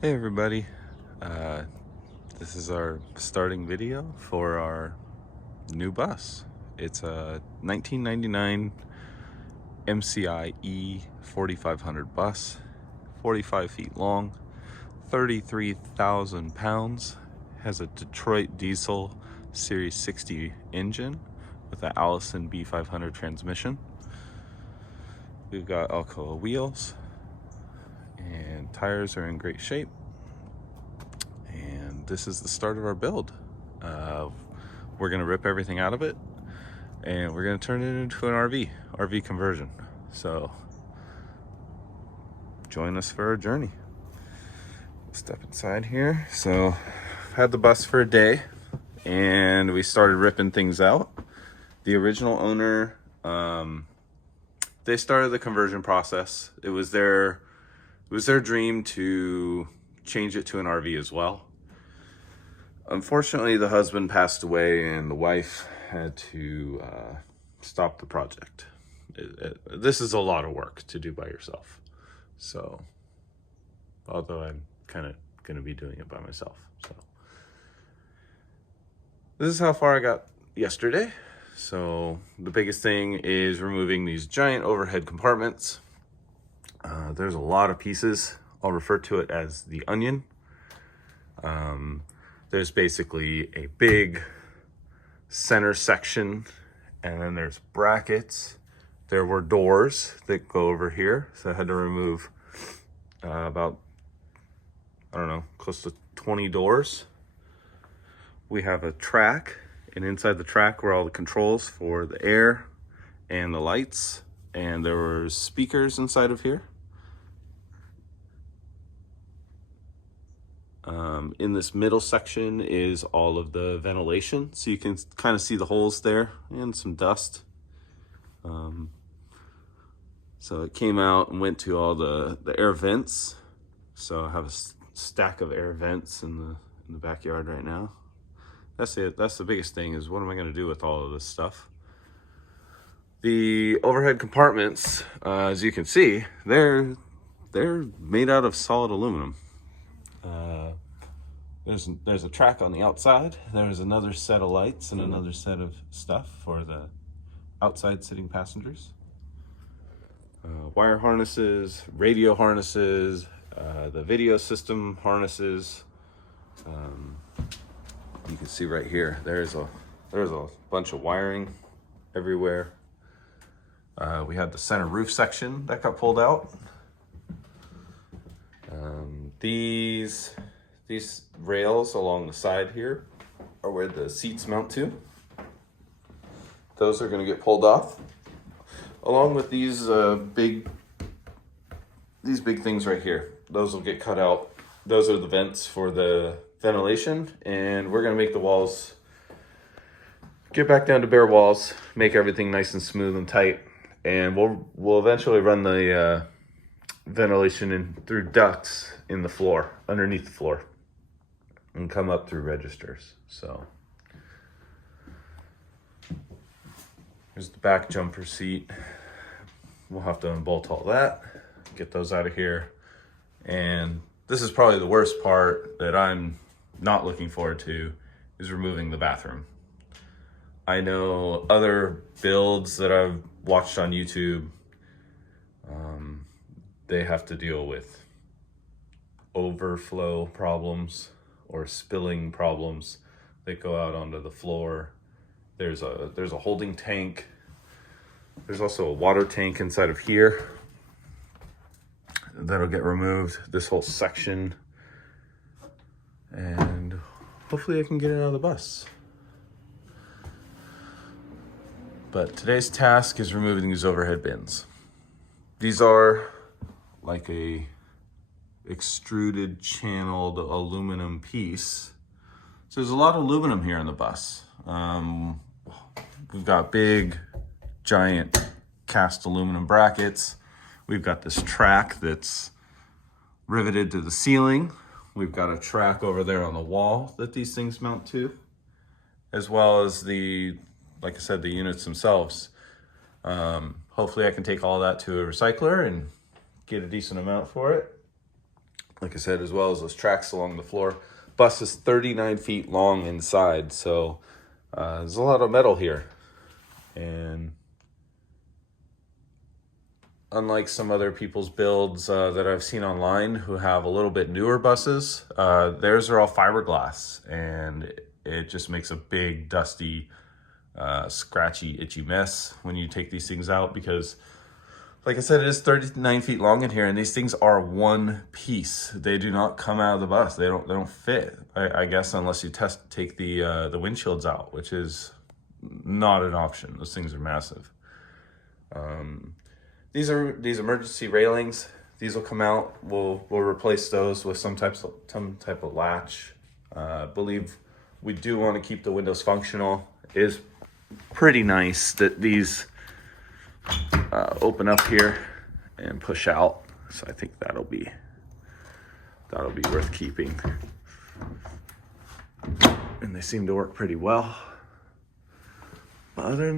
Hey everybody, this is our starting video for our new bus. It's a 1999 MCI E 4500 bus, 45 feet long, 33,000 pounds, has a Detroit diesel Series 60 engine with an Allison B 500 transmission. We've got Alcoa wheels and tires are in great shape. And this is the start of our build. We're gonna rip everything out of it and we're gonna turn it into an RV conversion. So join us for our journey. Step inside here. So had the bus for a day and we started ripping things out. The original owner, they started the conversion process. It was their dream to change it to an RV as well. Unfortunately, the husband passed away and the wife had to stop the project. This is a lot of work to do by yourself. So, although I'm kind of going to be doing it by myself. So, this is how far I got yesterday. So, the biggest thing is removing these giant overhead compartments. There's a lot of pieces. I'll refer to it as the onion. There's basically a big center section, and then there's brackets. There were doors that go over here, so I had to remove about, I don't know, close to 20 doors. We have a track, and inside the track were all the controls for the air and the lights, and there were speakers inside of here. In this middle section is all of the ventilation, so you can kind of see the holes there and some dust. So it came out and went to all the air vents. So I have a stack of air vents in the backyard right now. That's it. That's the biggest thing, is what am I going to do with all of this stuff? The overhead compartments, as you can see, they're made out of solid aluminum. There's a track on the outside. There's another set of lights and another set of stuff for the outside sitting passengers. Wire harnesses, radio harnesses, the video system harnesses. You can see right here, there's a bunch of wiring everywhere. We had the center roof section that got pulled out. These rails along the side here are where the seats mount to. Those are going to get pulled off, along with these big things right here. Those will get cut out. Those are the vents for the ventilation, and we're going to make the walls, get back down to bare walls, make everything nice and smooth and tight, and we'll eventually run the ventilation in through ducts in the floor, underneath the floor, and come up through registers. So here's the back jumper seat. We'll have to unbolt all that, get those out of here. And this is probably the worst part that I'm not looking forward to, is removing the bathroom. I know other builds that I've watched on YouTube, they have to deal with overflow problems or spilling problems that go out onto the floor. There's a holding tank. There's also a water tank inside of here that'll get removed, this whole section, and hopefully I can get it out of the bus. But today's task is removing these overhead bins. These are like a extruded channeled aluminum piece. So there's a lot of aluminum here in the bus. We've got big, giant cast aluminum brackets. We've got this track that's riveted to the ceiling. We've got a track over there on the wall that these things mount to, as well as like I said, the units themselves. Hopefully I can take all that to a recycler and get a decent amount for it. like I said, as well as those tracks along the floor. Bus is 39 feet long inside, so there's a lot of metal here. And unlike some other people's builds that I've seen online who have a little bit newer buses, theirs are all fiberglass, and it just makes a big, dusty, scratchy, itchy mess when you take these things out, because like I said, it is 39 feet long in here, and these things are one piece. They do not come out of the bus. They don't fit. I guess unless you take the windshields out, which is not an option. Those things are massive. These emergency railings. These will come out. We'll replace those with some type of latch. I believe we do want to keep the windows functional. It is pretty nice that these open up here and push out, so I think that'll be worth keeping, and they seem to work pretty well. But other than